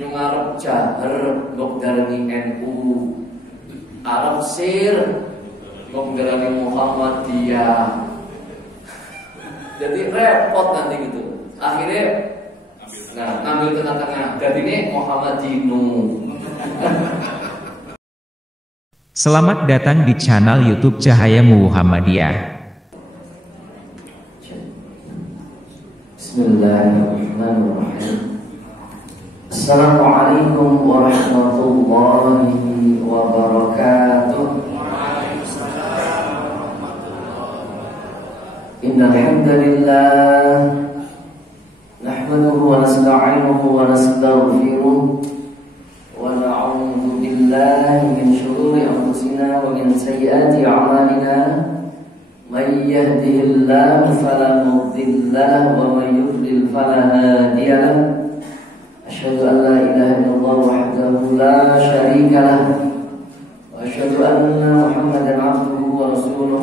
Yung Arab jaher mbok darani NU, Arab sir mbok darani Muhammadiyah. Jadi repot nanti gitu. Akhirnya ngambil tengah-tengah. Jadi ini Muhammadinu. Selamat datang di channel YouTube Cahaya Muhammadiyah. Bismillahirrahmanirrahim. Assalamualaikum warahmatullahi wabarakatuh. Innal hamdalillah nahmaduhu wa nasta'inuhu wa nastaghfiruh wa na'udzu billahi min shururi anfusina wa min sayyiati a'malina. Man yahdihillahu fala mudilla lahu wa man yudlil fala hadiya lahu. Asyhadu an la ilaha illallah wahdahu la syarika lahu wa asyhadu anna Muhammadan 'abduhu wa rasuluh.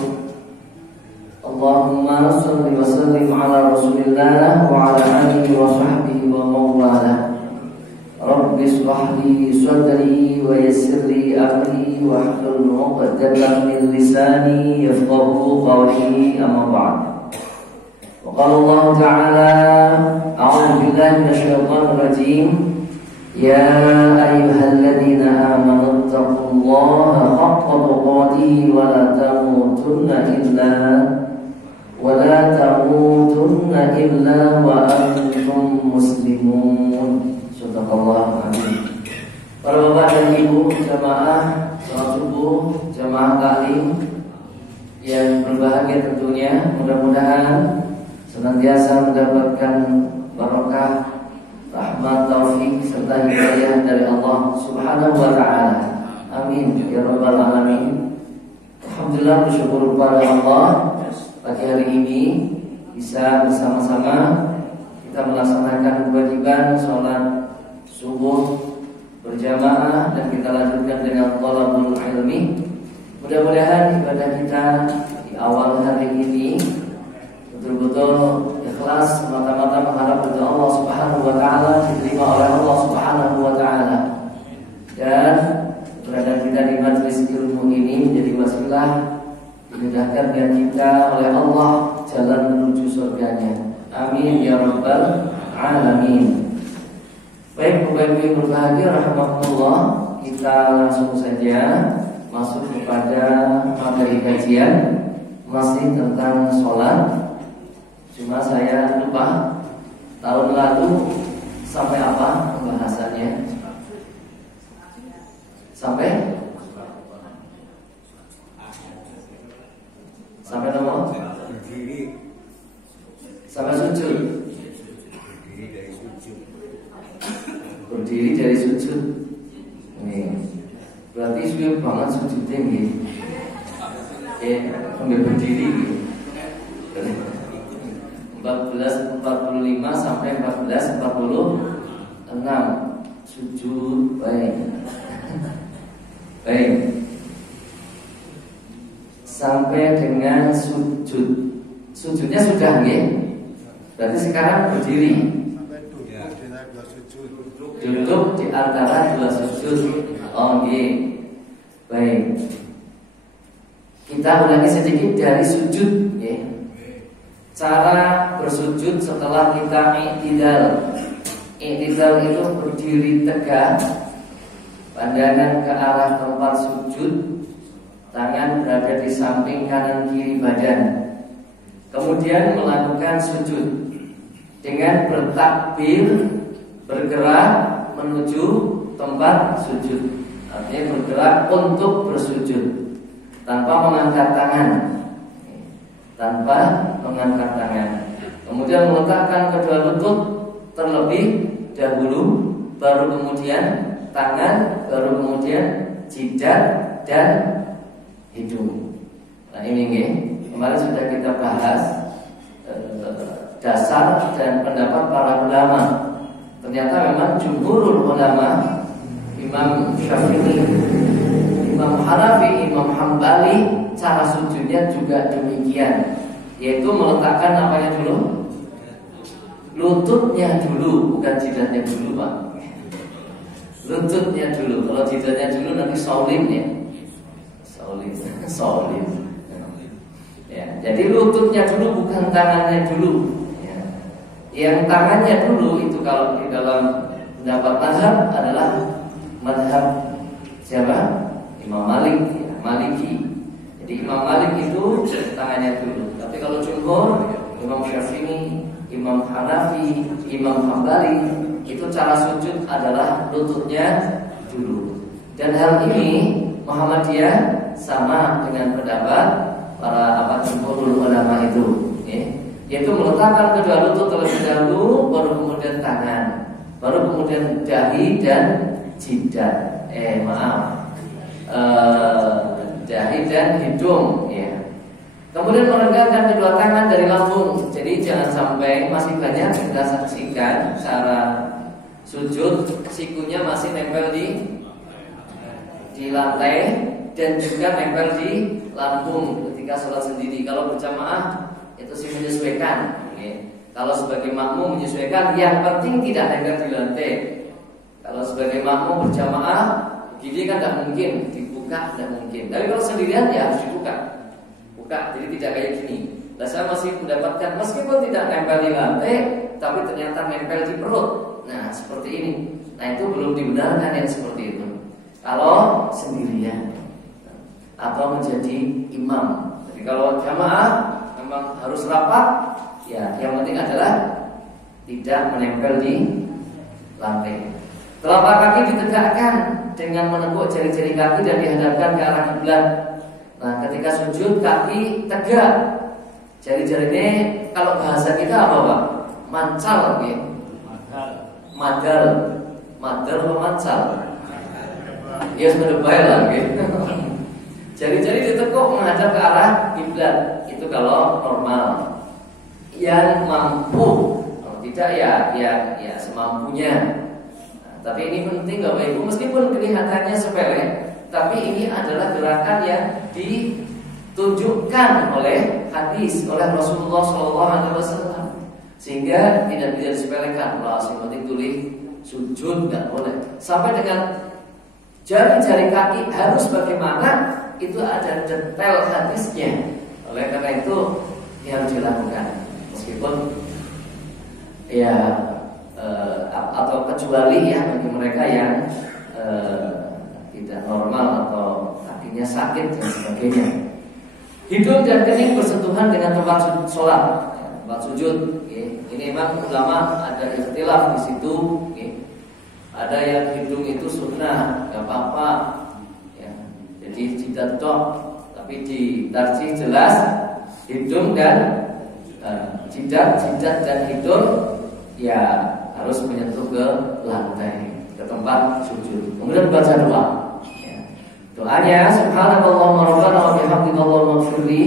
Allahumma shalli wa sallim ala Rasulillah wa ala alihi wa sahbihi wa mawalah. Rabbi shrah li sadri wa yassir li amri wa hlul 'uqdatam min lisani yafqahu qawli, amma ba'd. Wa qala Allah ta'ala, a'udzu billahi minasyaitonir rajim. Ya ayyuhalladzina amanu taqullaha haqqa tuqatih wa la tamutunna illa wa antum muslimun. Subhanallah. Para bapak dan ibu jamaah salat subuh, jamaah taklim yang berbahagia tentunya, mudah-mudahan senantiasa mendapatkan barokah, rahmat, taufik serta hidayah dari Allah Subhanahu wa taala. Amin ya rabbal alamin. Alhamdulillah, bersyukur kepada Allah pagi hari ini bisa bersama-sama kita melaksanakan kewajiban sholat subuh berjamaah dan kita lanjutkan dengan thalabul ilmi. Mudah-mudahan ibadah kita di awal hari ini betul-betul ikhlas, semata-mata mengharap kepada Allah Subhanahu wa taala, diterima oleh Allah Subhanahu wa taala. Dan keberadaan kita di majelis ilmu ini menjadi wasilah dimudahkan dan kita oleh Allah jalan menuju surganya. Amin ya rabbal alamin. Baik, Bapak Ibu berbahagia rahmatullah, kita langsung saja masuk kepada materi kajian masih tentang sholat. Cuma saya lupa tahun lalu sampai apa pembahasannya? Sampai nomor? Sampai sujud. Berdiri dari sujud. Nih, berarti sudah banget sujudnya nih. Sambil berdiri. 14:45 sampai 14:46 sujud. Baik. Sampai dengan sujud. Sujudnya sudah nggih? Berarti sekarang berdiri. Duduk di antara dua sujud. Oh nggih. Baik. Kita ulangi sedikit dari sujud nggih. Cara bersujud setelah kita i'tidal. I'tidal itu berdiri tegak, pandangan ke arah tempat sujud, tangan berada di samping kanan kiri badan. Kemudian melakukan sujud dengan bertakbir, bergerak menuju tempat sujud. Artinya bergerak untuk bersujud tanpa mengangkat tangan. Kemudian meletakkan kedua lutut terlebih dahulu, baru kemudian tangan, baru kemudian jidat dan hidung. Nah ini nih, kemarin sudah kita bahas dasar dan pendapat para ulama. Ternyata memang jumhurul ulama, Imam Syafi'i, Imam Hanafi, Imam Hambali, cara sujudnya juga demikian, yaitu meletakkan apanya dulu? Lututnya dulu, bukan jidatnya dulu, Pak. lututnya dulu. Kalau jidatnya dulu nanti solim ya. Solim. Ya, jadi lututnya dulu bukan tangannya dulu. Ya. Yang tangannya dulu itu kalau di dalam pendapat mazhab adalah mazhab siapa? Imam Malik, ya, Maliki. Jadi Imam Malik itu tangannya dulu. Tapi kalau jumhur, Imam Syafi'i, Imam Hanafi, Imam Hambali, itu cara sujud adalah lututnya dulu. Dan hal ini Muhammadiyah sama dengan pendapat para jumhurul ulama itu, ya. Yaitu meletakkan kedua lutut terlebih dahulu, baru kemudian tangan, baru kemudian dahi dan jidat. Dahi dan hidung, ya. Kemudian meregangkan kedua tangan dari lambung. Jadi jangan sampai masih banyak kita saksikan cara sujud sikunya masih nempel di lantai dan juga nempel di lambung ketika sholat sendiri. Kalau berjamaah itu sih menyesuaikan, ya. Kalau sebagai makmum menyesuaikan, yang penting tidak nempel di lantai. Kalau sebagai makmum berjamaah gini kan tidak mungkin dibuka, tidak mungkin. Tapi kalau sendirian ya harus dibuka. Jadi tidak kayak gini. Nah, saya masih mendapatkan meskipun tidak nempel di lantai, tapi ternyata nempel di perut. Nah, seperti ini. Nah, itu belum dibenarkan yang seperti itu. Kalau sendirian atau menjadi imam. Jadi kalau jamaah memang harus rapat. Ya, yang penting adalah tidak menempel di lantai. Telapak kaki ditegakkan dengan menekuk jari-jari kaki dan dihadapkan ke arah kiblat. Nah, ketika sujud kaki tegak. Jari-jarinya kalau bahasa kita apa, Pak? Mancal, ya. Madal atau mancal? Ya sudah baik lah, gitu. Jari-jari ditekuk menghadap ke arah kiblat. Itu kalau normal. Yang mampu, kalau tidak ya semampunya. Nah, tapi ini penting Bapak Ibu, meskipun kelihatannya sepele, tapi ini adalah gerakan yang ditunjukkan oleh hadis oleh Rasulullah SAW, sehingga tidak bisa disepelekan. Wah, yang penting tulis sujud nggak boleh. Sampai dengan jari-jari kaki harus bagaimana, itu ada detail hadisnya. Oleh karena itu harus dilakukan, meskipun ya atau kecuali ya bagi mereka yang tidak normal atau kakinya sakit dan sebagainya. Hidung dan kening bersentuhan dengan tempat sholat, tempat sujud. Ini memang ulama ada ikhtilaf di situ. Ada yang hidung itu sunnah, nggak apa-apa. Ya, jadi tidak tok, tapi di tarjih jelas hidung dan jidat dan hidung ya harus menyentuh ke lantai, ke tempat sujud. Kemudian baca doa. Doanya subhanallahumma rabbana wa bihamdika allahumma ighfirli.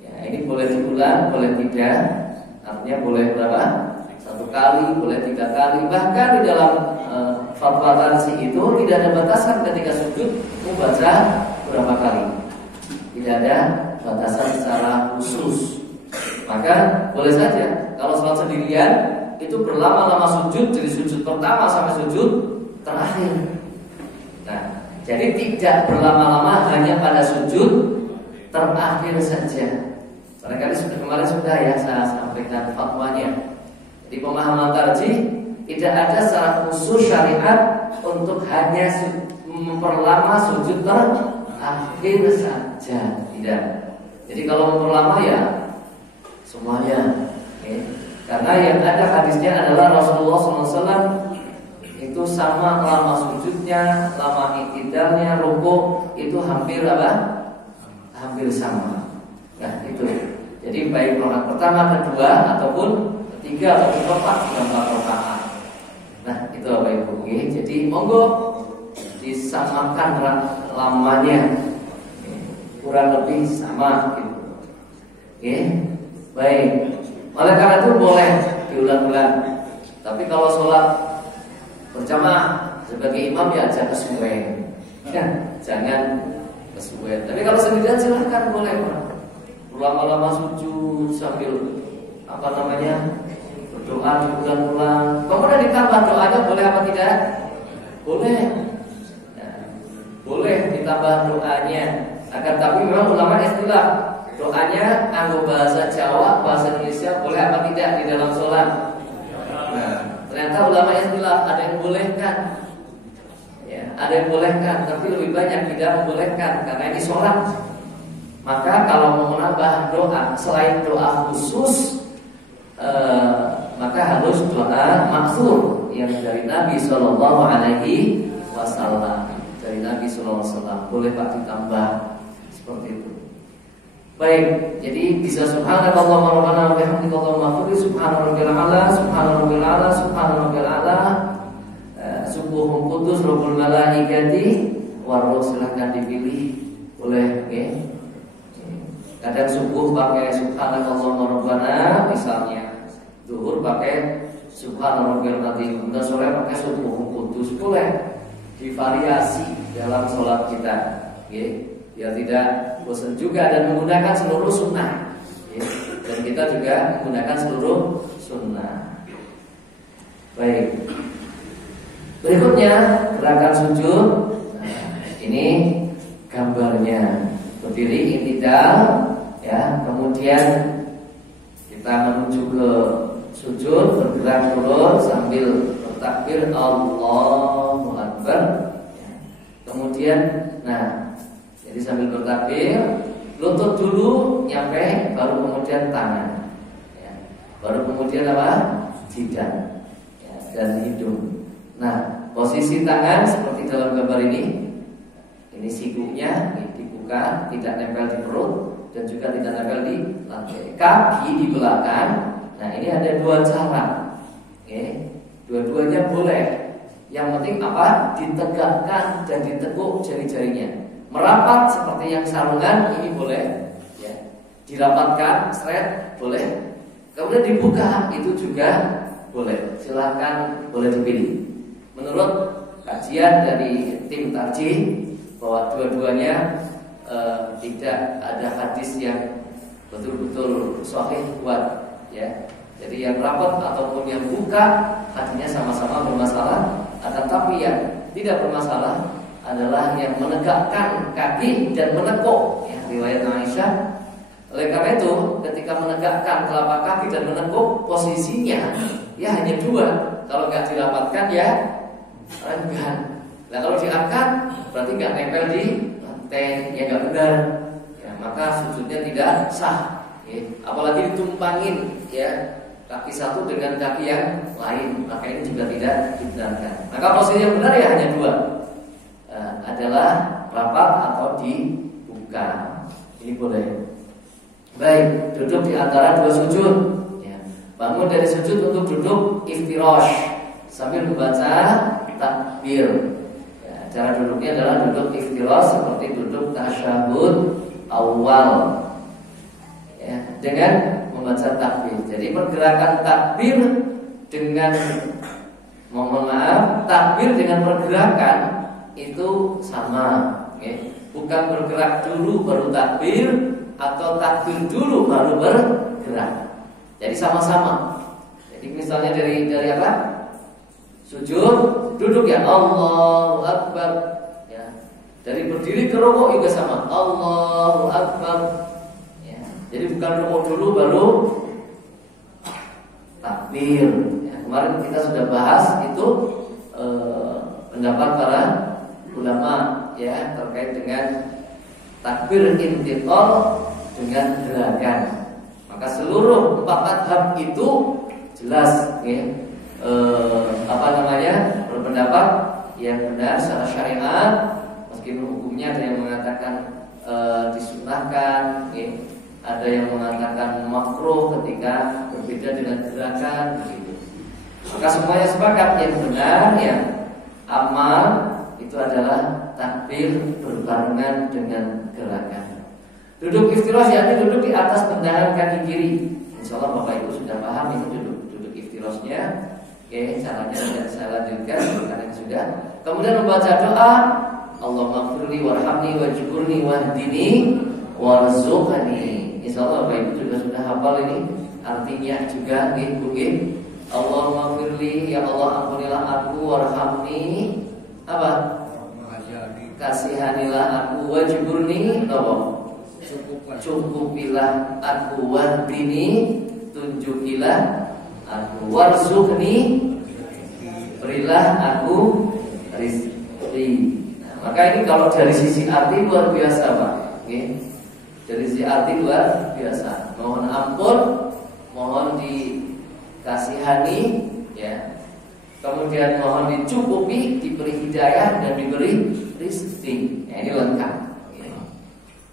Ya, ini boleh diulang, boleh tidak. Artinya boleh berapa? 1 kali, boleh 3 kali. Bahkan di dalam fatwa tarsi itu tidak ada batasan ketika sujud membaca berapa kali. Tidak ada batasan secara khusus. Maka boleh saja kalau sholat sendirian itu berlama-lama sujud, dari sujud pertama sampai sujud terakhir. Nah, jadi tidak berlama-lama hanya pada sujud terakhir saja. Barangkali kemarin sudah ya saya sampaikan fatwanya. Jadi pemahaman tarjih tidak ada secara khusus syariat untuk hanya memperlama sujud terakhir saja. Tidak. Jadi kalau memperlama ya semuanya. Okay. Karena yang ada hadisnya adalah Rasulullah SAW itu sama lama sujudnya, lama iktidalnya, rukuk itu hampir apa? Hampir sama. Nah itu. Jadi baik rakaat pertama, kedua ataupun ketiga atau keempat, 4 rakaat. Nah itu Bapak Ibu. Okay. Jadi monggo disamakan lamanya, kurang lebih sama gitu. Oke, baik. Oleh karena itu boleh diulang-ulang. Tapi kalau sholat berjamaah sebagai imam ya jangan kesuwen, ya, jangan kesuwen. Tapi kalau sendirian silahkan boleh, lama-lama sujud sambil berdoa diulang-ulang. Kemudian ditambah doanya boleh apa tidak? Boleh. Nah, boleh ditambah doanya. Akan tapi memang ulama istilah doanya anggo bahasa Jawa, bahasa Indonesia boleh apa tidak di dalam sholat. Nah, ternyata ulama istilah ada yang bolehkan, ya, ada yang bolehkan, tapi lebih banyak tidak membolehkan karena ini sholat. Maka kalau mau menambah doa selain doa khusus, maka harus doa maksur yang dari Nabi Shallallahu Alaihi Wasallam. Dari Nabi Shallallahu Alaihi Wasallam boleh Pak ditambah seperti itu. Baik, jadi bisa subhanakallahumma rabbana wa bihamdika allahumma ighfir subhanarabbil a'la subhanarabbil a'la subhanarabbil a'la subuhun qudus rabbul malaikati waruh. Silahkan dipilih, boleh, oke. Kadang subuh pakai subhanakallahumma rabbana misalnya, zuhur pakai subhanarabbil azim, kemudian sore pakai subuhun qudus, boleh divariasi dalam sholat kita, oke. Ya tidak bosan juga dan menggunakan seluruh sunnah, ya. Dan kita juga menggunakan seluruh sunnah. Baik. Berikutnya gerakan sujud. Nah, ini gambarnya. Berdiri i'tidal, ya. Kemudian kita menuju ke sujud, bergerak turun sambil bertakbir Allahu Akbar. Ya. Kemudian, nah, jadi sambil bertakbir, lutut dulu nyampe, baru kemudian tangan, ya. Baru kemudian apa? Jidat, ya, dan hidung. Nah, posisi tangan seperti dalam gambar ini sikunya dibuka, tidak nempel di perut dan juga tidak nempel di lantai. Kaki di belakang. Nah, ini ada dua cara, okay. Dua-duanya boleh. Yang penting apa? Ditegakkan dan ditekuk jari-jarinya. Merapat seperti yang sarungan ini boleh, ya. Dirapatkan, straight boleh. Kemudian dibuka itu juga boleh. Silahkan, boleh dipilih. Menurut kajian dari tim tarjih bahwa dua-duanya tidak ada hadis yang betul-betul sahih kuat, ya. Jadi yang rapat ataupun yang buka hatinya sama-sama bermasalah. Akan tapi yang tidak bermasalah adalah yang menegakkan kaki dan menekuk, ya, riwayat Aisyah. Oleh karena itu, ketika menegakkan telapak kaki dan menekuk, posisinya ya hanya dua. Kalau nggak dirapatkan ya renggan. Nah, kalau diangkat berarti nggak nempel di lantai, ya nggak benar. Ya, maka sujudnya tidak sah. Ya. Apalagi ditumpangin, ya, kaki satu dengan kaki yang lain, maka ini juga tidak dibenarkan. Maka posisi yang benar ya hanya dua. Adalah rapat atau dibuka. Ini boleh. Baik, duduk di antara dua sujud, ya. Bangun dari sujud untuk duduk iftirash sambil membaca takbir, ya. Cara duduknya adalah duduk iftirash seperti duduk tasyahud awal, ya, dengan membaca takbir. Jadi pergerakan takbir dengan, mohon maaf, takbir dengan pergerakan itu sama, ya. Bukan bergerak dulu baru takbir atau takbir dulu baru bergerak. Jadi sama-sama. Jadi misalnya dari apa? Sujud, duduk ya Allahu Akbar, ya. Dari berdiri ke rukuk juga sama, Allahu Akbar, ya. Jadi bukan rukuk dulu baru takbir, ya. Kemarin kita sudah bahas itu pendapat para ulama, ya, terkait dengan takbir intiqal dengan gerakan. Maka seluruh 4 madhab itu jelas, ya, berpendapat yang benar secara syariat, meskipun hukumnya ada yang mengatakan disunahkan, ya, ada yang mengatakan makruh ketika berbeda dengan gerakan, begitu. Maka semuanya sepakat yang benar, yang aman itu adalah takbir berbarengan dengan gerakan. Duduk iftirash yakni duduk di atas tendangan kaki kiri. Insyaallah Bapak Ibu sudah paham ini duduk iftirashnya. Oke, caranya tidak saya lanjutkan karena sudah. Kemudian membaca doa, Allahumma ighfirli warhamni wajburni wahdini warzuqni. Insyaallah Bapak Ibu juga sudah hafal ini. Artinya juga nggih. Allahumma ighfirli, ya Allah ampunilah aku, warhamni, Apa? Kasihanilah aku wajburni apa? Cukupilah aku wahdini, tunjukilah aku warzuqni, berilah aku rizki. Nah, maka ini kalau dari sisi arti luar biasa, Pak. Okay? Dari sisi arti luar biasa. Mohon ampun, mohon dikasihani, ya. Kemudian mohon dicukupi, diberi hidayah dan diberi rizki. Nah, ini lengkap. Okay.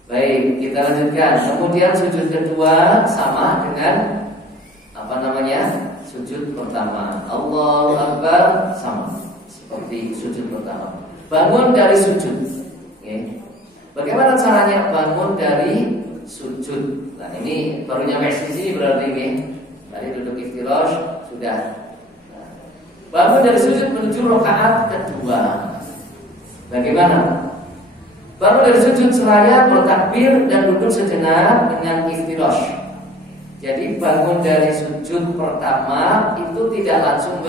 Baik, kita lanjutkan. Kemudian sujud kedua sama dengan apa namanya? Sujud pertama. Allahu Akbar sama seperti sujud pertama. Bangun dari sujud. Okay. Bagaimana caranya bangun dari sujud? Nah, ini baru nyampe di sini berarti ini. Tadi duduk iftirash sudah. Nah, bangun dari sujud menuju rakaat kedua. Bagaimana? Bangun dari sujud seraya bertakbir dan duduk sejenak dengan iftirash. Jadi bangun dari sujud pertama itu tidak langsung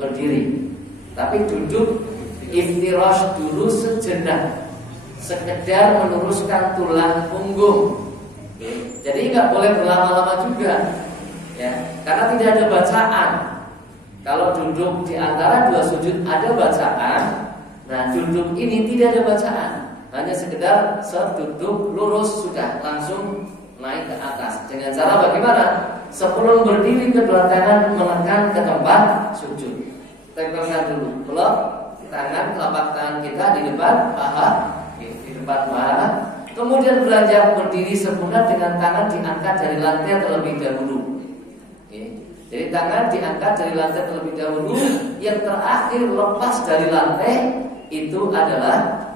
berdiri, tapi duduk iftirash dulu sejenak, sekedar meluruskan tulang punggung. Jadi nggak boleh berlama-lama juga, ya, karena tidak ada bacaan. Kalau duduk di antara dua sujud ada bacaan, nah duduk ini tidak ada bacaan, hanya sekedar duduk lurus sudah langsung naik ke atas. Dengan cara bagaimana? Sebelum berdiri kedua tangan menekan ke tempat sujud. Tempelkan dulu peluk tangan, telapak tangan kita di depan paha, di depan paha. Kemudian beranjak berdiri sempurna dengan tangan diangkat dari lantai terlebih dahulu. Jadi tangan diangkat dari lantai terlebih dahulu. Yang terakhir lepas dari lantai itu adalah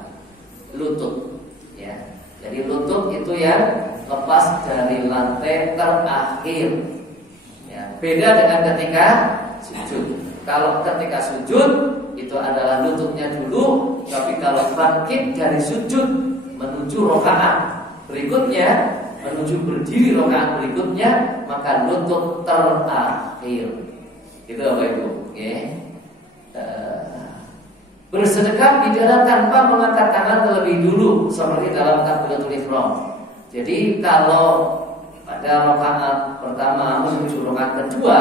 lutut. Ya. Jadi lutut itu yang lepas dari lantai terakhir. Ya. Beda dengan ketika sujud. Kalau ketika sujud itu adalah lututnya dulu, tapi kalau bangkit dari sujud menuju rakaat berikutnya, menuju berdiri rakaat berikutnya, maka lutut terakhir. Itu Bapak Ibu. Okay. Bersedekah bidara tanpa mengangkat tangan terlebih dulu, seperti dalam takbiratul ihram. Jadi kalau pada rakaat pertama menuju rakaat kedua,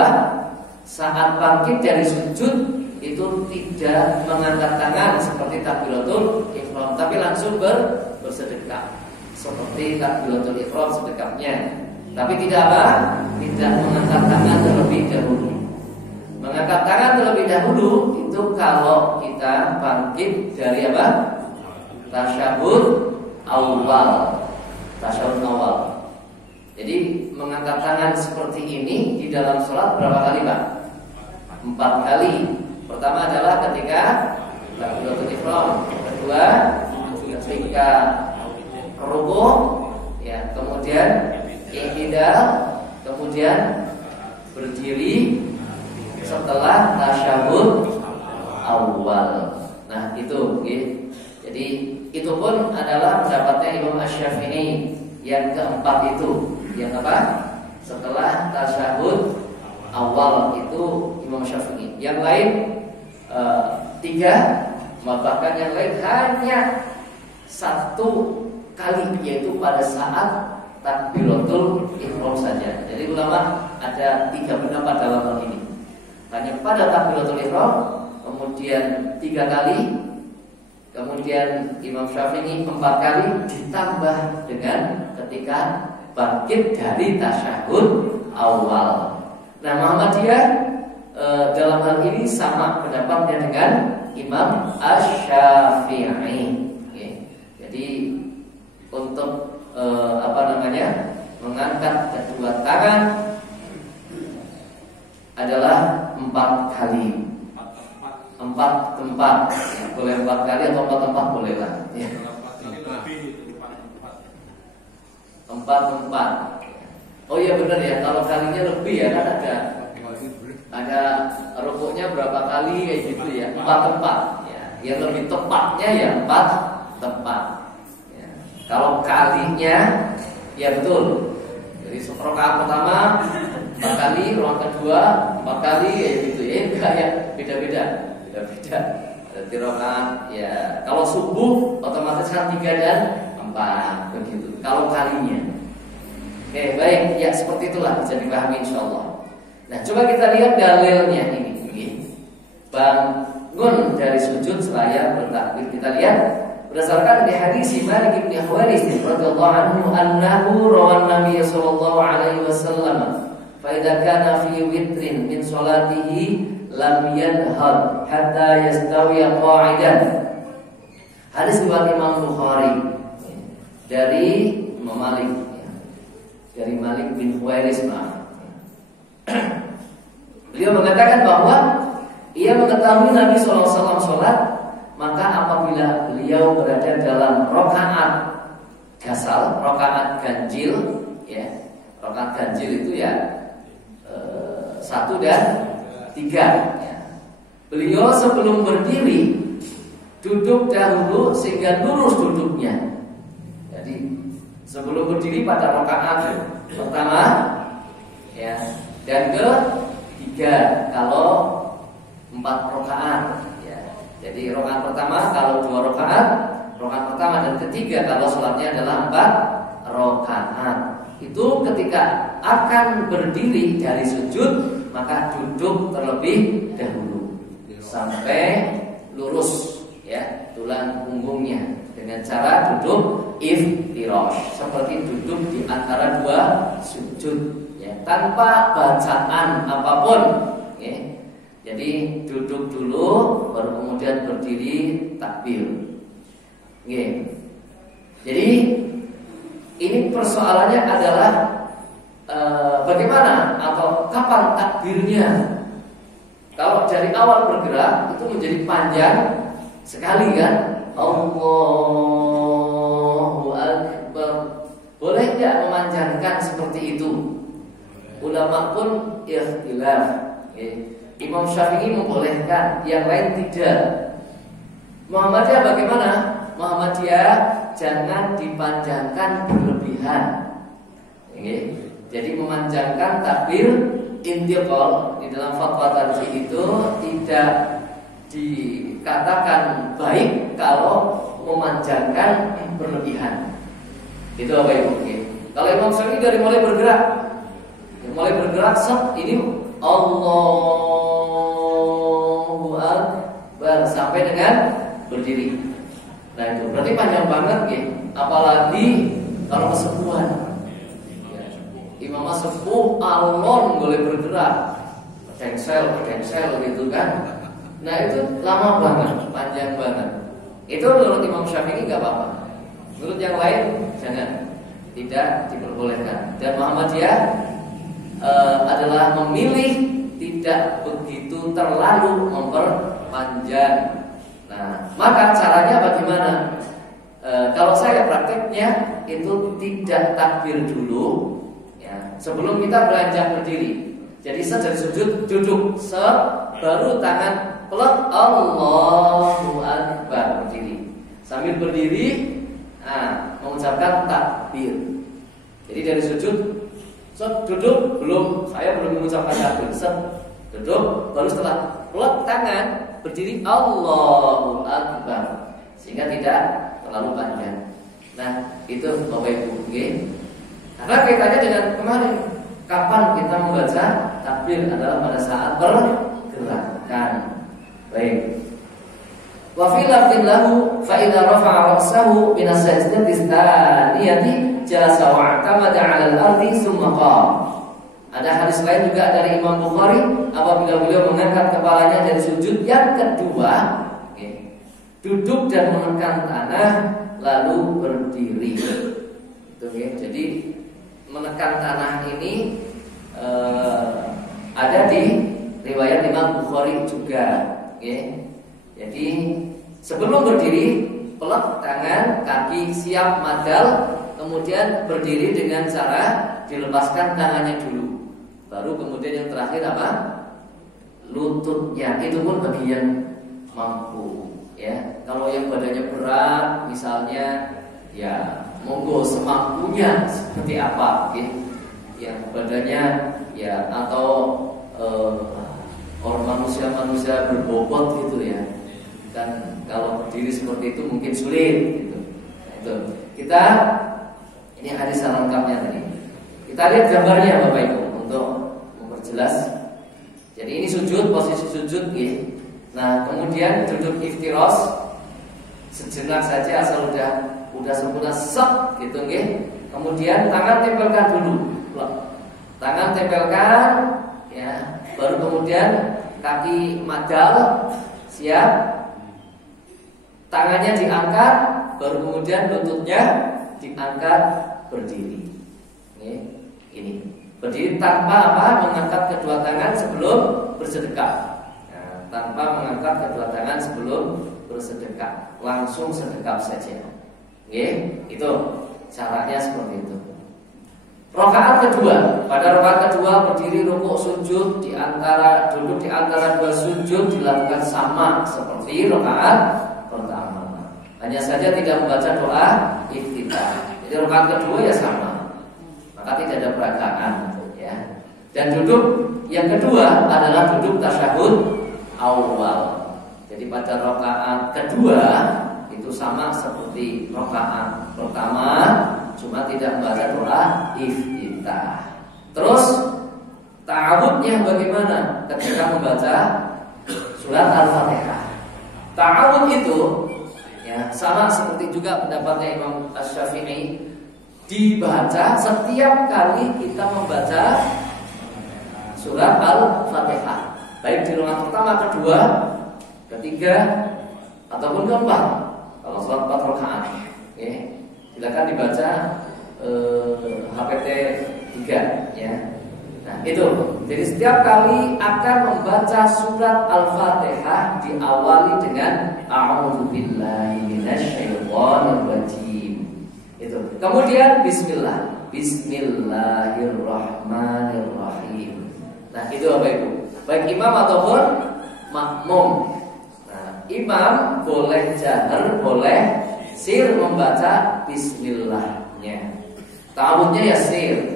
saat bangkit dari sujud itu tidak mengangkat tangan seperti takbiratul ihram, tapi langsung bersedekah seperti takbiratul ihram sedekahnya. Tapi tidak apa? Tidak mengangkat tangan terlebih dahulu. Mengangkat tangan terlebih dahulu itu kalau kita bangkit dari apa? Tasyahud awal. Tasyahud awal. Jadi mengangkat tangan seperti ini di dalam sholat berapa kali, Pak? 4 kali. Pertama adalah ketika takbiratul ihram, kedua ketika rukuk, ya, kemudian i'tidal, kemudian berdiri setelah tasyahud awal. Nah, itu, gitu. Jadi itu pun adalah pendapatnya Imam Asy-Syafi'i yang keempat itu. Yang apa? Setelah tasyahud awal itu Imam Syafi'i. Yang lain 3, bahkan yang lain hanya 1 kali, yaitu pada saat takbiratul ihram saja. Jadi ulama ada 3 pendapat dalam hal ini. Hanya pada takbiratul ihram, kemudian 3 kali, kemudian Imam Syafi'i 4 kali, ditambah dengan ketika bangkit dari tasyahud awal. Nah, Muhammadiyah dalam hal ini sama pendapatnya dengan Imam Asy-Syafi'i. Okay. Jadi untuk mengangkat kedua tangan adalah 4 kali. 4 tempat, ya, boleh 4 kali atau 4 tempat boleh lah. Ya. 4 tempat. Oh iya benar ya, kalau kalinya lebih ya kan ada rukuknya berapa kali kayak gitu ya, 4 tempat. Ya, yang lebih tepatnya ya 4 tempat. Ya. Kalau kalinya ya betul. Jadi rakaat pertama 4 kali, rakaat kedua 4 kali kayak gitu ya, enggak ya, beda-beda. Ada Jadi rakaat ya kalau subuh otomatis kan 3 dan 4 begitu. Kalau kalinya. Oke, baik, ya seperti itulah bisa dipahami insyaallah. Nah, coba kita lihat dalilnya ini. Bangun dari sujud seraya bertakbir. Kita lihat berdasarkan di hadis Malik bin Khuwairis radhiyallahu anhu annahu rawan Nabi sallallahu alaihi wasallam fa idza kana fi witrin min salatihi lam yanhad hatta yastawi qa'idan. Hadis riwayat Imam Bukhari dari Imam Malik, dari Malik bin Khuwairis. Beliau mengatakan bahwa ia mengetahui Nabi SAW sholat, maka apabila beliau berada dalam rokaat gasal, rokaat ganjil, ya, rokaat ganjil itu ya 1 dan 3. Ya. Beliau sebelum berdiri duduk dahulu sehingga lurus duduknya. Jadi sebelum berdiri pada rokaat pertama, ya, dan ketiga kalau 4 rakaat, ya. Jadi rakaat pertama kalau 2 rakaat, rakaat pertama dan ketiga kalau sholatnya adalah 4 rakaat. Itu ketika akan berdiri dari sujud maka duduk terlebih dahulu sampai lurus, ya, tulang punggungnya dengan cara duduk iftirash, seperti duduk di antara 2 sujud, ya, tanpa bacaan apapun, ya. Jadi duduk dulu, baru kemudian berdiri takbir. Oke. Jadi ini persoalannya adalah bagaimana atau kapan takbirnya. Kalau dari awal bergerak itu menjadi panjang sekali kan? Allahu Akbar. Boleh tidak memanjangkan seperti itu? Ulama pun ikhtilaf. Okay. Imam Syafi'i membolehkan, yang lain tidak. Muhammadiyah bagaimana? Muhammadiyah jangan dipanjangkan berlebihan. Okay. Jadi memanjangkan takbir intiqal di dalam fatwa tadi itu tidak dikatakan baik kalau memanjangkan berlebihan. Itu apa Ibu? Okay. Kalau Imam Syafi'i dari mulai bergerak, ini Allahu Akbar sampai dengan berdiri. Nah itu berarti panjang banget ya. Apalagi kalau kesepuhan, ya. Imam sepuh alon boleh bergerak, dengsel gitu kan. Nah itu lama banget, panjang banget. Itu menurut Imam Syafi'i nggak apa-apa. Menurut yang lain jangan, tidak diperbolehkan. Dan Muhammadiyah adalah memilih tidak begitu terlalu memperpanjang. Nah, maka caranya bagaimana? Kalau saya prakteknya itu tidak takbir dulu, ya, sebelum kita beranjak berdiri. Jadi dari sujud duduk, baru tangan peluk Allahu Akbar berdiri. Sambil berdiri, mengucapkan takbir. Jadi dari sujud duduk, saya belum mengucapkan takbir. Duduk, baru setelah peluk tangan berdiri Allahu Akbar, sehingga tidak terlalu panjang. Nah, itu Bapak Ibu, okay? Karena kaitannya dengan kemarin, kapan kita membaca takbir adalah pada saat bergerakan. Baik. Wa fi lafdhin lahu fa idza rafa'a ra'sahu min as-sajdati tsaniyati jalasa wa i'tamada 'ala al-ardi thumma qama. Ada hadis lain juga dari Imam Bukhari, apabila beliau mengangkat kepalanya dari sujud yang kedua, okay, duduk dan menekan tanah lalu berdiri. Itu, okay. Jadi menekan tanah ini ada di riwayat Imam Bukhari juga, okay. Jadi sebelum berdiri, peluk tangan, kaki siap madal, kemudian berdiri dengan cara dilepaskan tangannya dulu. Baru kemudian yang terakhir apa? Lututnya. Itu pun bagi yang mampu, ya. Kalau yang badannya berat misalnya, ya monggo semampunya seperti apa, okay. Yang badannya ya atau orang manusia berbobot gitu ya. kan kalau berdiri seperti itu mungkin sulit gitu. Nah, itu kita ini hadis lengkapnya tadi. Kita lihat gambarnya Bapak Ibu untuk memperjelas. Jadi ini sujud, posisi sujud gitu. Nah kemudian duduk iftiros sejenak saja asal udah sempurna set gitu nggih. Kemudian tangan tempelkan dulu. Tangan tempelkan ya, baru kemudian kaki madal siap. Tangannya diangkat, baru kemudian lututnya diangkat berdiri. Ini berdiri tanpa apa? Mengangkat kedua tangan sebelum bersedekap. Tanpa mengangkat kedua tangan sebelum bersedekap, langsung sedekap saja. Itu caranya seperti itu. Rakaat kedua, pada rakaat kedua berdiri, rukuk, sujud duduk di antara dua sujud dilakukan sama seperti rakaat pertama. Hanya saja tidak membaca doa iftitah. Jadi rakaat kedua ya sama, maka tidak ada peragaan ya. Dan duduk yang kedua adalah duduk tasyahud awal. Jadi pada rakaat kedua itu sama seperti rakaat pertama, cuma tidak membaca doa iftitah. Terus ta'awudnya bagaimana ketika membaca surat Al-Fatihah? Ta'awud itu ya sama seperti juga pendapatnya Imam Asy-Syafi'i, dibaca setiap kali kita membaca surat Al-Fatihah, baik di rakaat pertama, kedua, ketiga, ataupun keempat. Kalau sholat 4 rakaat, silakan dibaca HPT 3 ya. Nah itu, jadi setiap kali akan membaca surat Al-Fatihah diawali dengan A'udzubillahi minasyaitonirrajim. Itu. Kemudian Bismillah, Bismillahirrahmanirrahim. Nah itu apa itu? Baik imam ataupun makmum. Nah, imam boleh jahar, boleh sir membaca bismillahnya. Ta'awudnya ya sir.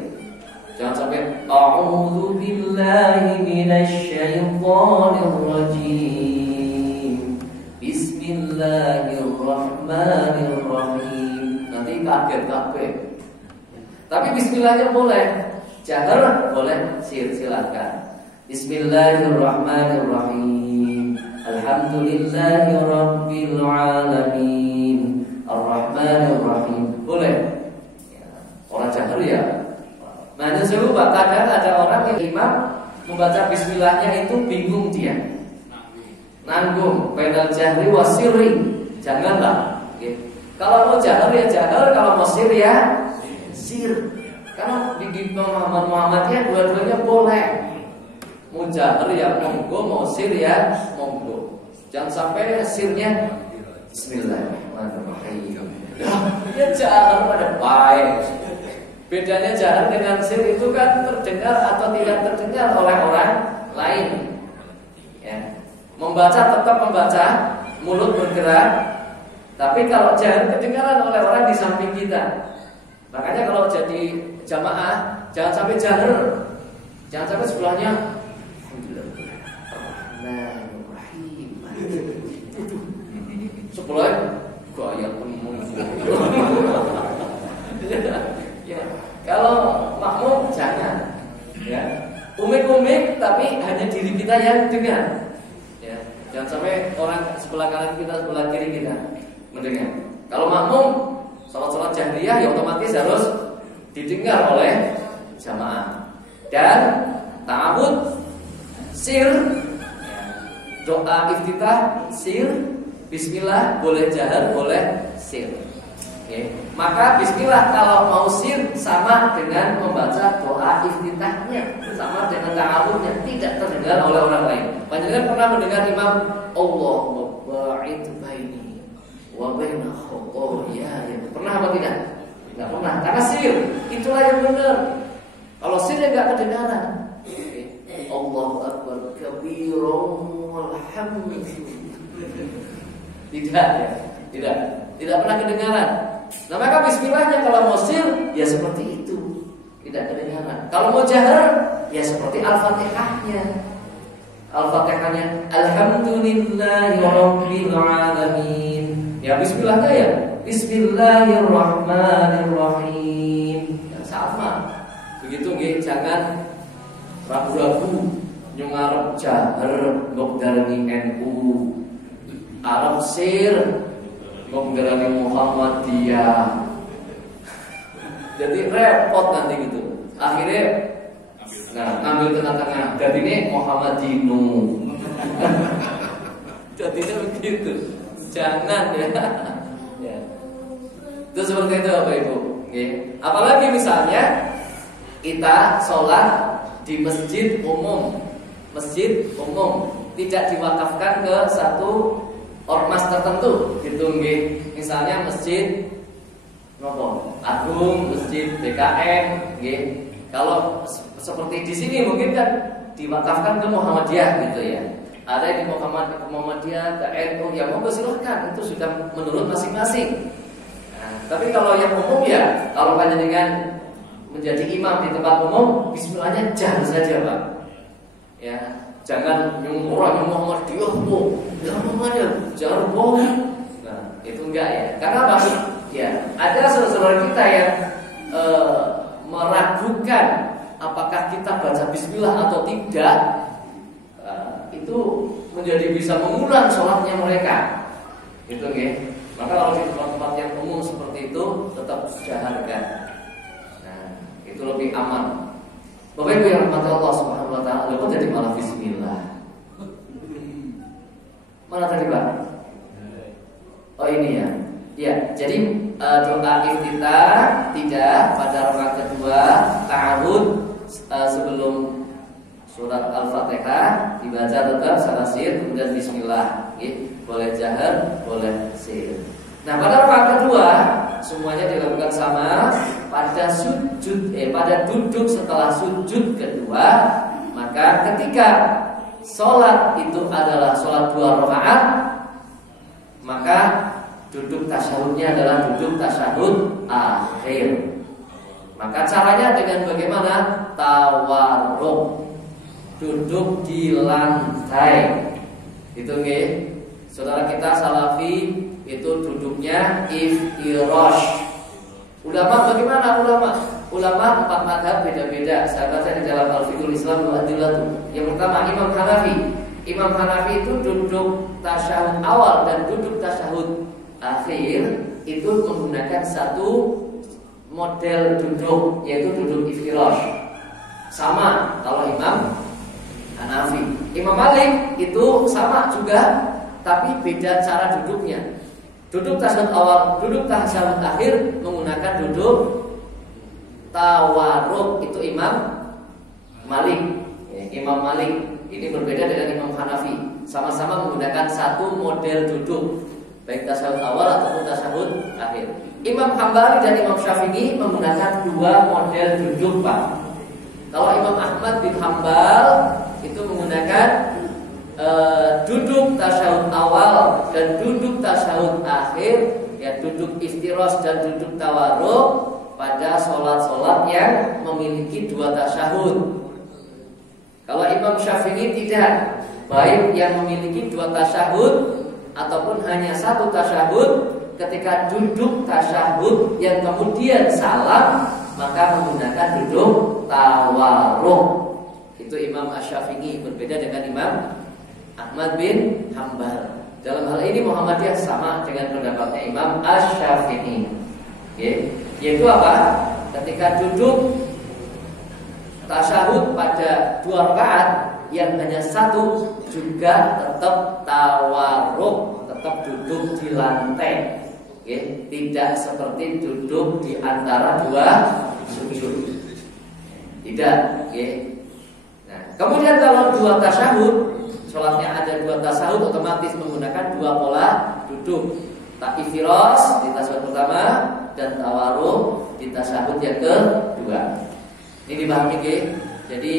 Jangan sampai a'udzu billahi minasyaitonir rajim. Bismillahirrahmanirrahim. Nanti kaget kabeh. Tapi bismillahnya boleh, jahar boleh, sir silakan. Bismillahirrahmanirrahim. Alhamdulillahi rabbil alamin. Ar-Rahmanir-Rahim. Boleh ya, orang jahar ya. Nah coba kadang ada orang yang imam membaca bismillahnya itu bingung dia, nanggung. Bainal jahri wasirri. Janganlah ya. Kalau mau jahar ya jahar, kalau mau sir ya sir. Karena di Muhammadiyah dua-duanya boleh. Mau jahar ya monggo, mau sir ya monggo. Jangan sampai sirnya Bismillahirrahmanirrahim. Ya jahar pada baik. Bedanya jahar dengan sir itu kan terdengar atau tidak terdengar oleh orang lain. Ya. Membaca tetap membaca, mulut bergerak. Tapi kalau jahar kedengaran oleh orang di samping kita. Makanya kalau jadi jamaah jangan sampai jahar, jangan sampai sebelahnya sebelah gaya penuh. Ya, kalau makmum jangan. Ya, umik-umik tapi hanya diri kita yang dengar. Ya, jangan sampai orang sebelah kanan kita, sebelah kiri kita mendengar. Kalau makmum salat-salat jahriyah ya otomatis harus didengar oleh jamaah. Dan ta'awud sir, doa iftitah sir, bismillah boleh jahar, boleh sir. Maka bismillah kalau mau sir sama dengan membaca doa iftitahnya, sama dengan ta'awudnya, tidak terdengar oleh orang lain. Panjenengan pernah mendengar imam Allahumma ba'id baini wa baina khotoya? Pernah apa tidak? Tidak pernah. Karena sir itulah yang benar. Kalau sir yang enggak kedengaran. Allahu akbar kabiran walhamdulillah. Tidak pernah kedengaran. Nah maka bismillahnya kalau mau sir ya seperti itu, tidak kedengaran. Kalau mau jahar ya seperti Al-Fatihahnya. Al-Fatihahnya Alhamdulillahirabbil alamin. Ya bismillahnya ya Bismillahirrahmanirrahim. Ya, sama. Begitu nggih, jangan ragu-ragu nyung arep jaher mbok darani NU. Arep sir mbok darani Muhammadiyah. Jadi repot nanti gitu. Akhirnya ngambil tengah-tengah. Jadi ini Muhammadinu. Jadinya begitu. Jangan ya. Ya. Itu seperti itu Bapak Ibu. Oke. Apalagi misalnya kita sholat di masjid umum, tidak diwakafkan ke satu ormas tertentu, gitu nggih. Misalnya masjid nopo Agung, masjid BKM, nggih. Kalau seperti di sini mungkin kan diwakafkan ke Muhammadiyah gitu ya. Ada yang di Muhammadiyah, ke NU, ya monggo silahkan, itu sudah menurut masing-masing. Nah, tapi kalau yang umum ya, kalau panjenengan menjadi imam di tempat umum, bismillahnya jangan saja Pak. Ya, jangan yang Muhammadiyah, ya Muhammadiyah, jangan bohong. Nah, itu enggak ya. Karena apa? Ya, ada saudara kita yang meragukan apakah kita baca bismillah atau tidak. Itu menjadi bisa mengulang sholatnya mereka. Itu nggih. Maka kalau di tempat-tempat yang umum seperti itu tetap jaharkan. Nah, itu lebih aman. Bapak Ibu yang rahmati Allah Subhanahu wa taala, kok jadi malah bismillah. Mana tadi, Pak? Oh ini ya. Ya, jadi doa iftitah tidak pada rakaat kedua ta'awud sebelum surat Al-Fatihah dibaca tetap salah sir kemudian bismillah, boleh jahar, boleh sir. Nah, pada rakaat kedua semuanya dilakukan sama. Pada pada duduk setelah sujud kedua, maka ketika sholat itu adalah sholat 2 rakaat, maka duduk tasyahudnya adalah duduk tasyahud akhir. Maka caranya dengan bagaimana? Tawarruk, duduk di lantai. Itu nggih. Saudara kita Salafi itu duduknya iftirash. Ulama bagaimana ulama? Ulama 4 mazhab beda-beda. Saya baca di dalam Al-Fiqhul Islam wa Adillatuh. Yang pertama Imam Hanafi. Imam Hanafi itu duduk tasyahud awal dan duduk tasyahud akhir itu menggunakan satu model duduk, yaitu duduk iftirash. Sama kalau Imam Hanafi. Imam Malik itu sama juga, tapi beda cara duduknya. Duduk tasyahud awal, duduk tasyahud akhir menggunakan duduk tawarruk, itu Imam Malik. Imam Malik ini berbeda dengan Imam Hanafi. Sama-sama menggunakan satu model duduk, baik tasyahud awal ataupun tasyahud akhir. Imam Hambali dan Imam Syafi'i menggunakan 2 model duduk, Pak. Kalau Imam Ahmad bin Hambal itu menggunakan duduk tasyahud awal dan duduk tasyahud akhir, ya duduk iftirash dan duduk tawarruk pada sholat-sholat yang memiliki 2 tasyahud. Kalau Imam Syafi'i tidak, baik yang memiliki 2 tasyahud ataupun hanya 1 tasyahud, ketika duduk tasyahud yang kemudian salam maka menggunakan duduk tawarruk. Itu Imam Asy-Syafi'i, berbeda dengan Imam Ahmad bin Hambal. Dalam hal ini Muhammadiyah sama dengan pendapatnya Imam Asy-Syafi'i. Yaitu apa? Ketika duduk tasyahud pada 2 rakaat yang hanya 1 juga tetap tawarruk, tetap duduk di lantai. Tidak seperti duduk di antara 2 sujud. Tidak. Nah, kemudian kalau 2 tasyahud, sholatnya ada 2 tasyahud, otomatis menggunakan 2 pola duduk. Iftirash di tasyahud pertama dan tawarruk di tasyahud yang kedua. Ini dipahami, jadi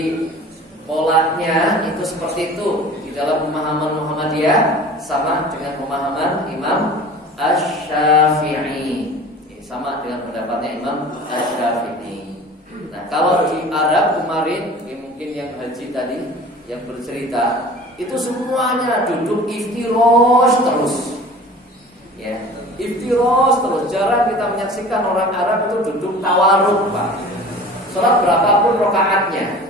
polanya itu seperti itu di dalam pemahaman Muhammadiyah, sama dengan pemahaman Imam Asy-Syafi'i, sama dengan pendapatnya Imam Asy-Syafi'i. Nah, kalau di Arab kemarin, mungkin yang haji tadi yang bercerita itu semuanya duduk iftirosh terus. Ya, iftirosh terus. Jarang kita menyaksikan orang Arab itu duduk tawarruk, Pak. Salat berapapun rakaatnya,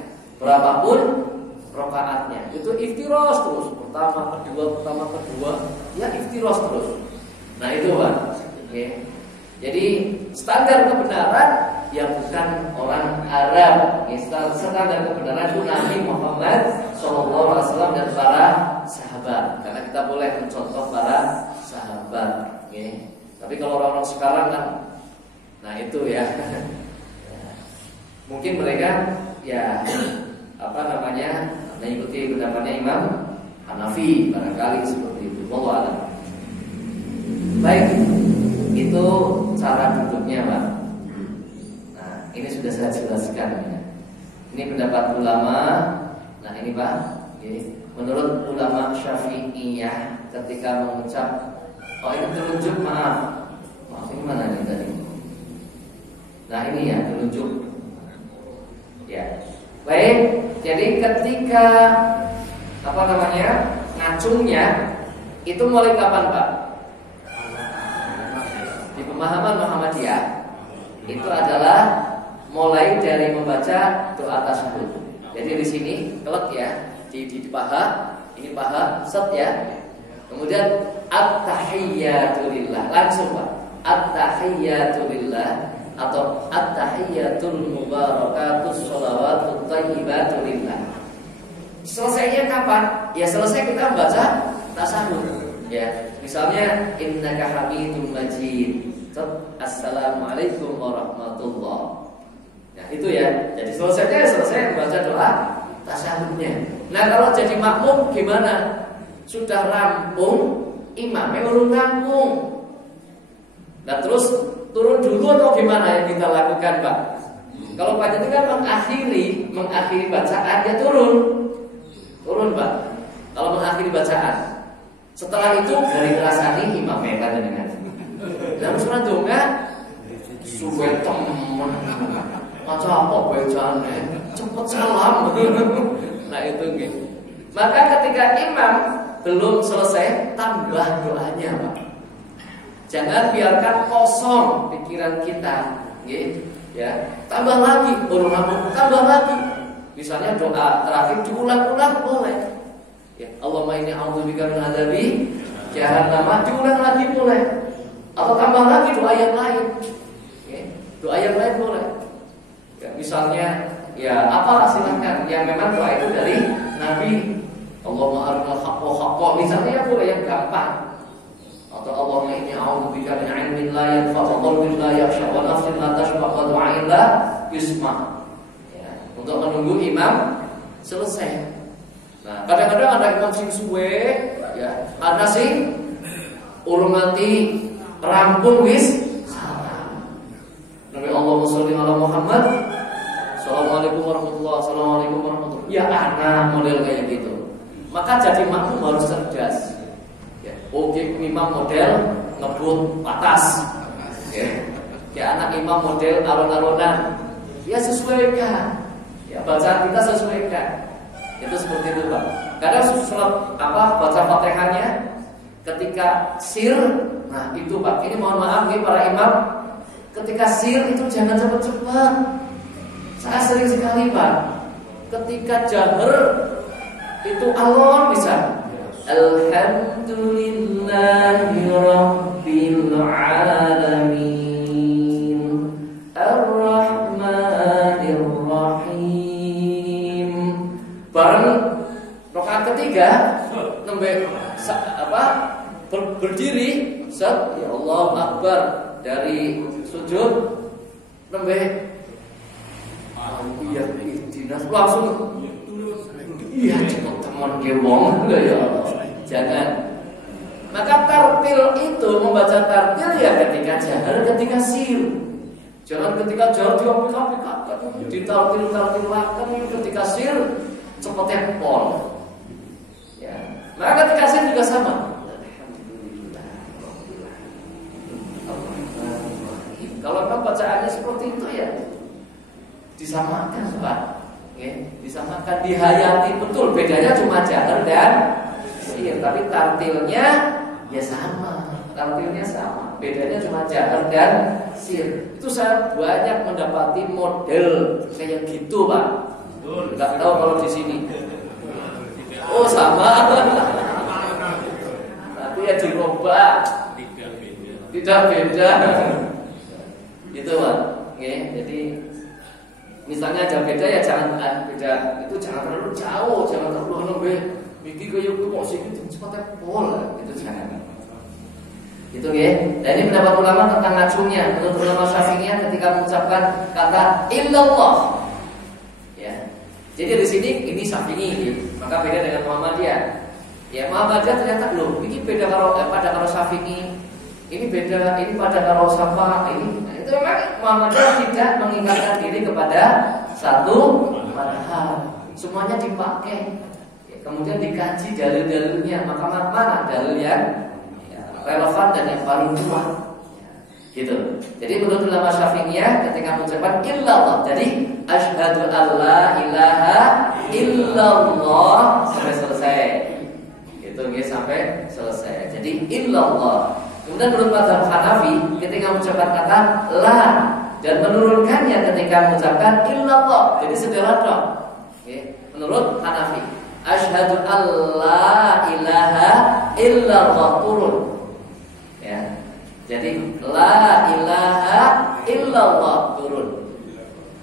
itu iftirosh terus. Pertama, kedua, ya iftirosh terus. Nah itu, Pak. Ya. Jadi standar kebenaran ya bukan orang Arab. Standar kebenaran itu Nabi Muhammad SAW dan para sahabat. Karena kita boleh mencontoh para sahabat. Ya. Tapi kalau orang-orang sekarang kan, nah itu ya. Mungkin mereka ya mengikuti pendapatnya Imam Hanafi barangkali seperti itu. Wallahu a'lam. Baik, itu cara duduknya, Pak. Nah, ini sudah saya jelaskan ya. Ini pendapat ulama. Nah, ini Pak, menurut ulama Syafi'iyah ketika mengucap ini telunjuk, maaf ini mana nih tadi? Nah, ini ya telunjuk. Ya. Baik, jadi ketika ngacungnya itu mulai kapan, Pak? Di pemahaman Muhammadiyah itu adalah mulai dari membaca doa tasyahud. Jadi di sini kelek ya, di paha, ini paha set ya. Kemudian at-tahiyyatu lillah, langsung Pak. At-tahiyyatu lillah atau at-tahiyyatul mubarakatus sholawatut thayyibatu lillah. Selesainya kapan? Ya selesai kita membaca tasyahud. Ya, misalnya innaka hamidum majid. Assalamualaikum warahmatullah. Nah itu ya. Jadi selesai membaca doa tasyahudnya. Nah kalau jadi makmum gimana? Sudah rampung, imamnya urung rampung. Nah terus turun dulu atau gimana yang kita lakukan, Pak? Kalau Pak itu kan mengakhiri bacaan, dia turun, Pak. Kalau mengakhiri bacaan, setelah itu dari kerasani imamnya kan dengan. Lalu surat donga suwe temen, maca apa bacane, cepet salam. Nah itu gitu. Maka ketika imam belum selesai, tambah doanya, Pak. Jangan biarkan kosong pikiran kita, ya. Tambah lagi, tambah lagi. Misalnya doa terakhir diulang-ulang boleh. Ya, Allahumma inni a'udzubika min adzabi jahannam, diulang lagi boleh. Atau tambah lagi doa yang lain. Ya, doa yang lain boleh. Ya, misalnya, ya apalah silahkan. Yang memang doa itu dari Nabi. Allahumma arinal haqqa haqqa, misalnya ya boleh yang gampang. Atau Allahumma inni a'udzubika min 'ilmin la yanfa' wa qalbin la yakhsha wa nafsin la tashba' wa du'ain la yusma'. Ya, untuk menunggu imam selesai. Nah, kadang-kadang ada imam sing suwe, ya, ada sing urung nganti rampung wis salam. Nabi Allahumma sholli ala Muhammad. Assalamualaikum warahmatullahi wabarakatuh. Ya anak model kayak gitu. Maka jadi makmum harus cerdas. Ya, oke, imam model ngebut patas. Ya, anak imam model alon-alonan. Ya sesuaikan. Ya, bacaan kita sesuaikan. Itu seperti itu, Pak. Kadang surat baca Fatihahnya ketika sir, nah itu Pak. Ini mohon maaf nih para imam, ketika sir itu jangan cepat-cepat. Saya sering sekali, Pak. Ketika jahar itu alon bisa. Alhamdulillahi Rabbil Alamin Ar-Rahmanir Rahim. Bareng rakaat ketiga nembe berdiri set ya Allahu Akbar dari sujud nembe iya dinas langsung iya cepet teman gewong ya Allah. Jangan. Maka tartil itu membaca tartil ya ketika jahar, ketika sir. Jangan ketika jahar diapik-apik, ditartil-tartilaken, ketika sir cepetnya pol. Ya. Maka ketika sir juga sama. Kalau memang bacaannya seperti itu ya disamakan, Pak. disamakan, dihayati betul. Bedanya cuma jahar dan sir, tapi tartilnya ya sama. Tartilnya sama. Bedanya cuma jahar dan sir. Itu saya banyak mendapati model kayak gitu, Pak. Enggak tahu kalau di sini. Oh, sama. Tapi ya dirubah. Tidak beda. Gitu, Pak. Jadi misalnya ada beda ya jangan beda. Itu jangan terlalu jauh, jangan terlalu lebih mikir kayak kok sih itu cepatnya pol. Itu jangan. Gitu ya. Dan ini pendapat ulama tentang ngacungnya. Menurut ulama Syafi'iyah ketika mengucapkan kata illallah. Ya. Jadi di sini ini Syafi'i, gitu. Maka beda dengan Muhammadiyah. Ya Muhammadiyah ternyata loh, ini beda pada kalau Syafi'i. Ini beda, ini pada kalau Syafa' ini. Nah, itu memang Muhammadiyah tidak mengingatkan diri kepada satu madhab. Semuanya dipakai. Ya, kemudian dikaji dalil-dalilnya. Maka mana dalil yang relevan dan yang paling kuat, gitu. Jadi menurut ulama Syafi'iyah ketika mengucapkan illallah, jadi asyhadu alla ilaha illallah sampai selesai, gitu ya, sampai selesai. Jadi illallah. Kemudian menurut mazhab Hanafi ketika mengucapkan kata la dan menurunkannya ketika mengucapkan illallah, jadi sederhana. Menurut Hanafi asyhadu alla ilaha illallah turun. Ya. Jadi la ilaha illallah turun.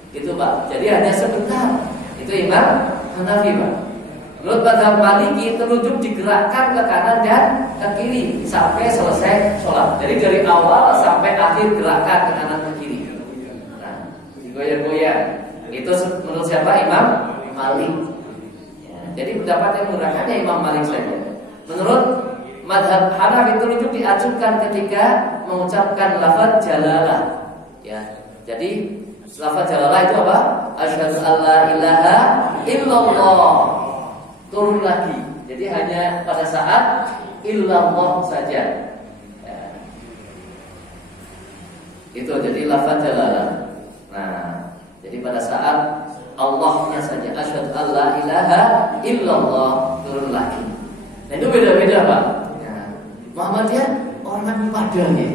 Itu Pak. Jadi hanya sebentar. Itu Imam Hanafi, Pak. Menurut mazhab Maliki telunjuk digerakkan ke kanan dan ke kiri sampai selesai sholat. Jadi dari awal sampai akhir gerakan ke kanan ke kiri. Nah, digoyang-goyang. Itu menurut siapa? Imam Malik. Ya, jadi pendapat yang menggerakkannya Imam Malik saja. Menurut mazhab Hanafi telunjuk diajukan ketika mengucapkan lafaz jalalah. Ya. Jadi lafaz jalalah itu apa? Asyhadu alla ilaha illallah. Turun lagi. Jadi hanya pada saat illallah saja. Ya. Itu jadi lafaz jalalah. Nah, jadi pada saat Allahnya saja asyhadu alla ilaha illallah turun lagi. Nah, itu beda-beda, Pak. Muhammadiyah orang padanya,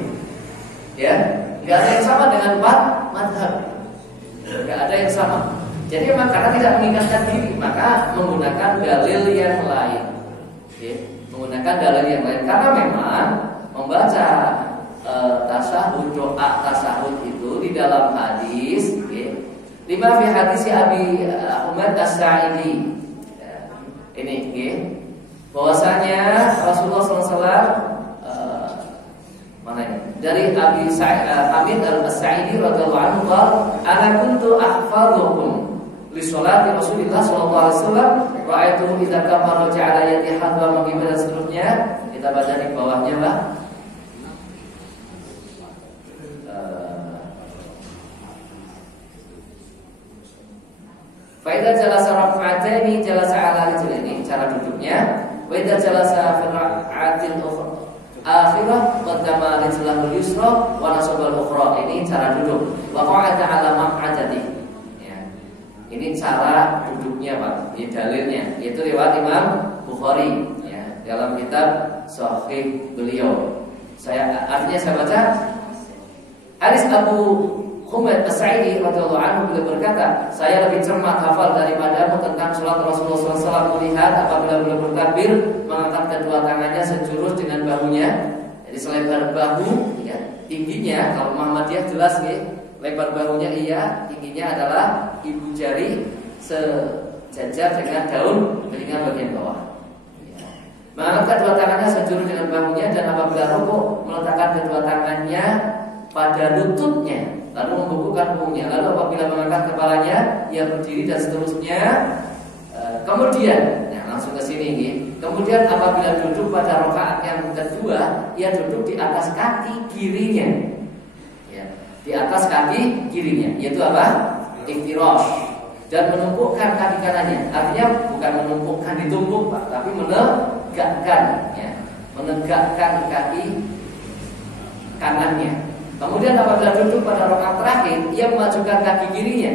ya, nggak ada yang sama dengan empat madhab, nggak ada yang sama. Jadi memang karena tidak mengingatkan diri, maka menggunakan dalil yang lain, ya, menggunakan dalil yang lain. Karena memang membaca tasahud, doa tasahud itu di dalam hadis, ya, lima fi hadis Abi Humaid As-Sa'idi, ya, ini, ya, bahwasanya Rasulullah SAW mana ini? Dari Abi Hamid Al-Sa'idi radhiyallahu anhu qala ana kuntu ahfazukum li sholati Rasulillah sallallahu alaihi wasallam ra'aituhu idza kamara ja'ala yadi hadwa maqibah dan seterusnya. Kita baca di bawahnya, Pak. Fa idza jalasa raf'ataini jalasa 'ala rijlaini, cara duduknya. Wa idza jalasa fi ra'atin akhirah qaddama rijlahu yusra wa nasabal ukhra. Ini cara duduk. Wa qa'ada 'ala maq'adati. Ya. Ini cara duduknya, Pak. Ini dalilnya. Itu riwayat Imam Bukhari, ya, dalam kitab Sahih beliau. Artinya saya baca hadis Abu Humaid As-Sa'idi radhiyallahu anhu beliau berkata, saya lebih cermat hafal daripadamu tentang sholat Rasulullah SAW. Melihat apabila beliau bertakbir mengangkat kedua tangannya sejurus dengan bahunya, jadi selebar bahu, ya, tingginya kalau Muhammadiyah jelas, ya, lebar bahunya iya, tingginya adalah ibu jari sejajar dengan daun telinga bagian bawah. Ya. Mengangkat kedua tangannya sejurus dengan bahunya dan apabila rukuk meletakkan kedua tangannya pada lututnya, lalu membukukan punggungnya. Lalu apabila mengangkat kepalanya, ia berdiri dan seterusnya. Kemudian, nah langsung ke sini, gitu. Kemudian apabila duduk pada rakaat yang kedua, ia duduk di atas kaki kirinya, ya, di atas kaki kirinya, yaitu apa? Iftirash. Dan menumpukan kaki kanannya. Artinya bukan menumpukan ditumpuk, Pak, tapi menegakkan, ya, menegakkan kaki kanannya. Kemudian apabila duduk pada rakaat terakhir, ia memajukan kaki kirinya.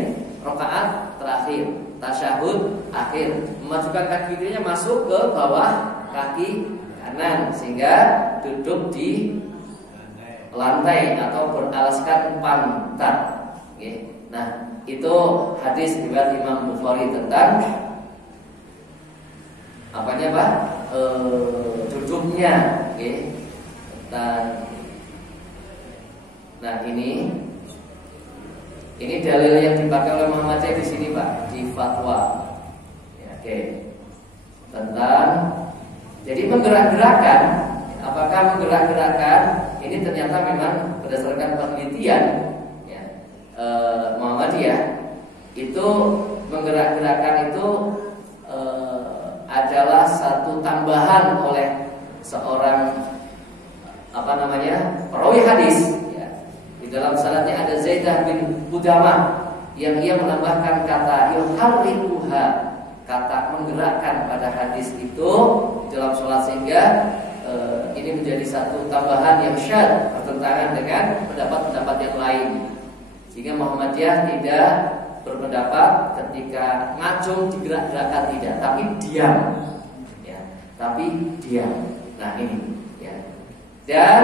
Rakaat terakhir. tasyahud akhir, memajukan kaki kirinya masuk ke bawah kaki kanan sehingga duduk di lantai atau beralaskan pantat. Oke. Nah, itu hadis riwayat Imam Bukhari tentang apanya Pak? Duduknya. Oke. Nah ini dalil yang dipakai oleh Muhammadiyah di sini Pak, di fatwa. Ya, oke. Tentang jadi menggerak-gerakan, apakah menggerak-gerakan ini ternyata memang berdasarkan penelitian ya, Muhammadiyah itu menggerak-gerakan itu adalah satu tambahan oleh seorang perawi hadis ya. Di dalam sanadnya ada Zaidah bin Qudamah yang ia menambahkan kata yuharrikuha, kata menggerakkan pada hadis itu di dalam sholat sehingga ini menjadi satu tambahan yang syadz bertentangan dengan pendapat-pendapat yang lain. Sehingga Muhammadiyah tidak berpendapat ketika ngacung digerak-gerakkan tidak, tapi diam. Ya, tapi diam. Nah ini ya. Dan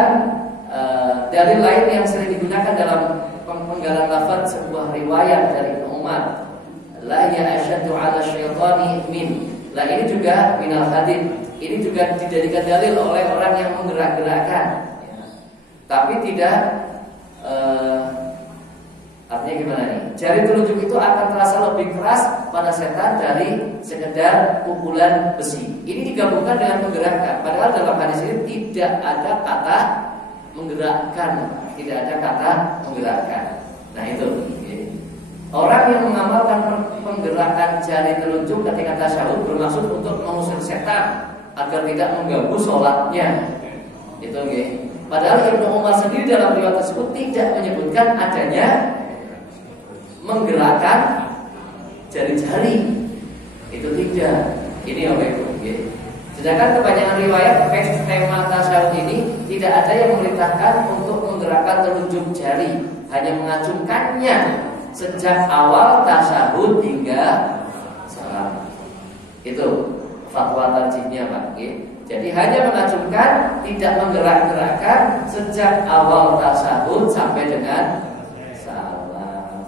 dalil lain yang sering digunakan dalam penggalan lafaz sebuah riwayat dari Ibnu Umar, la ya asyaddu 'ala syaitani min. Lah ini juga minal hadith. Ini juga dijadikan dalil oleh orang yang menggerak-gerakkan ya. Tapi tidak artinya gimana nih? Jari telunjuk itu akan terasa lebih keras pada setan dari sekedar pukulan besi. Ini digabungkan dengan menggerakkan. Padahal dalam hadis ini tidak ada kata menggerakkan, tidak ada kata menggerakkan. Nah itu. Orang yang mengamalkan penggerakan jari telunjuk ketika tasyahud bermaksud untuk mengusir setan agar tidak mengganggu sholatnya. Itu okay. Padahal Ibnu Umar sendiri dalam riwayat tersebut tidak menyebutkan adanya menggerakkan jari-jari. Itu tidak. Ini okay. Sedangkan kebanyakan riwayat tema tasyahud ini tidak ada yang memerintahkan untuk menggerakkan telunjuk jari, hanya mengacungkannya sejak awal tasyahud hingga salam. Itu fatwa tarjihnya Pak. Jadi hanya mengacungkan, tidak menggerak-gerakkan sejak awal tasyahud sampai dengan salam.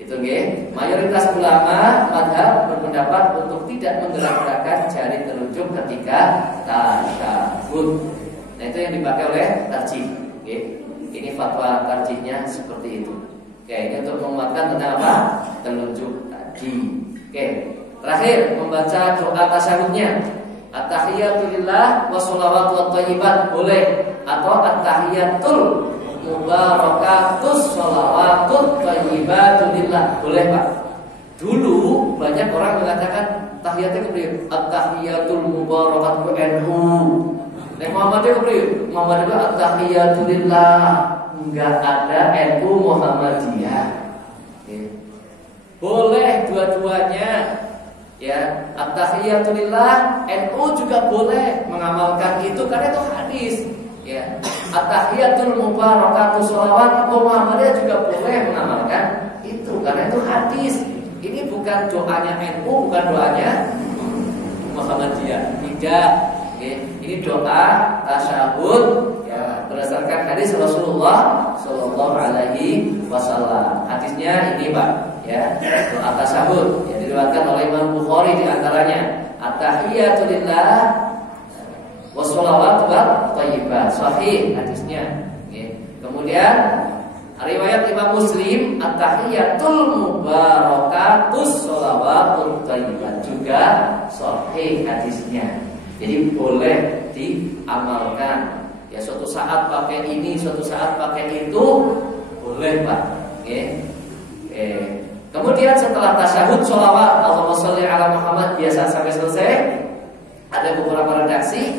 Itu nggih. Mayoritas ulama mazhab berpendapat untuk tidak menggerak-gerakkan jari telunjuk ketika tasyahud. Nah itu yang dipakai oleh tarjih. Ini fatwa tarjihnya seperti itu. Oke, ini untuk menguatkan tentang apa? Telunjuk tadi. Oke, terakhir membaca doa tasyahudnya. At-tahiyyatu lillah wa sholawatu wathayyibat boleh, atau at-tahiyyatul mubarakatus sholawatut thayyibatu lillah boleh Pak. Dulu banyak orang mengatakan tahiyatnya kepriye? At-tahiyyatul mubarakatu NU. Nek Muhammadiyah kepriye? Muhammadiyah at-tahiyyatu lillah. Enggak ada NU Muhammadiyah. Boleh dua-duanya. Ya, at-tahiyatu lillah, NU juga boleh mengamalkan itu karena itu hadis. Ya, at-tahiyatul mubarakatuh sholawat Muhammadiyah juga boleh mengamalkan itu karena itu hadis. Ini bukan doanya NU, bukan doanya Muhammadiyah. Tidak. Ini doa tasyahud ya, berdasarkan hadis Rasulullah Sallallahu Alaihi Wasallam. Hadisnya ini Pak, ya doa tasyahud yang diriwayatkan oleh Imam Bukhari di antaranya at-tahiyyatu lillah wassalawatu wathayyibat, sahih hadisnya. Kemudian riwayat Imam Muslim at-tahiyyatul mubarakatus sholawatut thayyibat juga sahih hadisnya. Jadi boleh diamalkan. Ya suatu saat pakai ini, suatu saat pakai itu, boleh Pak. Kemudian setelah tasyahud sholawat Allahumma sholli ala Muhammad biasa sampai selesai. Ada beberapa redaksi.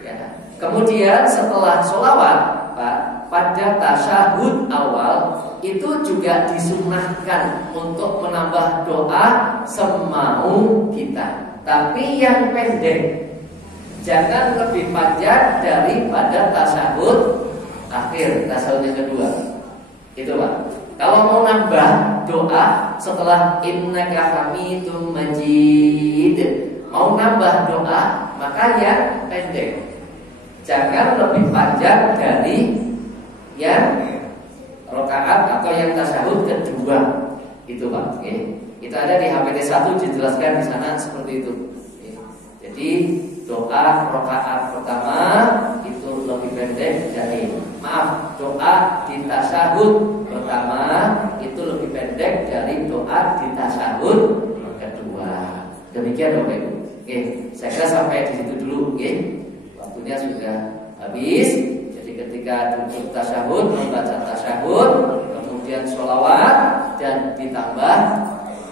Ya. Kemudian setelah sholawat Pak, pada tasyahud awal itu juga disunnahkan untuk menambah doa semau kita, tapi yang pendek. Jangan lebih panjang daripada tasyahud akhir, tasyahud yang kedua. Itu Pak. Kalau mau nambah doa setelah innaka hamidum majid, mau nambah doa maka yang pendek. Jangan lebih panjang dari yang rakaat atau yang tasyahud kedua. Itu Pak. Okay. Itu ada di HPT 1 dijelaskan di sana seperti itu. Okay. Jadi doa rakaat pertama itu lebih pendek dari doa di tasyahud pertama itu lebih pendek dari doa di tasyahud kedua. Demikian Bapak Ibu. Oke, saya kira sampai di situ dulu. Oke, waktunya sudah habis. Jadi ketika duduk tasyahud membaca tasyahud, kemudian sholawat dan ditambah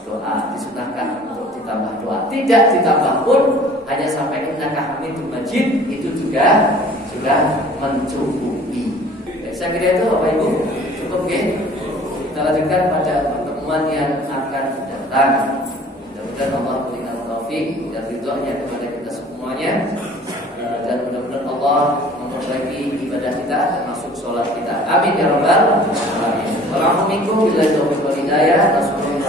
doa, disunahkan untuk ditambah doa. Tidak ditambah pun hanya sampai innaka hamidum majid itu juga sudah mencukupi. Saya kira itu Bapak Ibu cukup ya. Kita lanjutkan pada pertemuan yang akan datang. Mudah-mudahan Allah berikan taufik dan ridhonya kepada kita semuanya. Dan mudah-mudahan Allah memperbaiki ibadah kita termasuk sholat kita. Amin ya rabbal alamin. Assalamualaikum warahmatullahi wabarakatuh.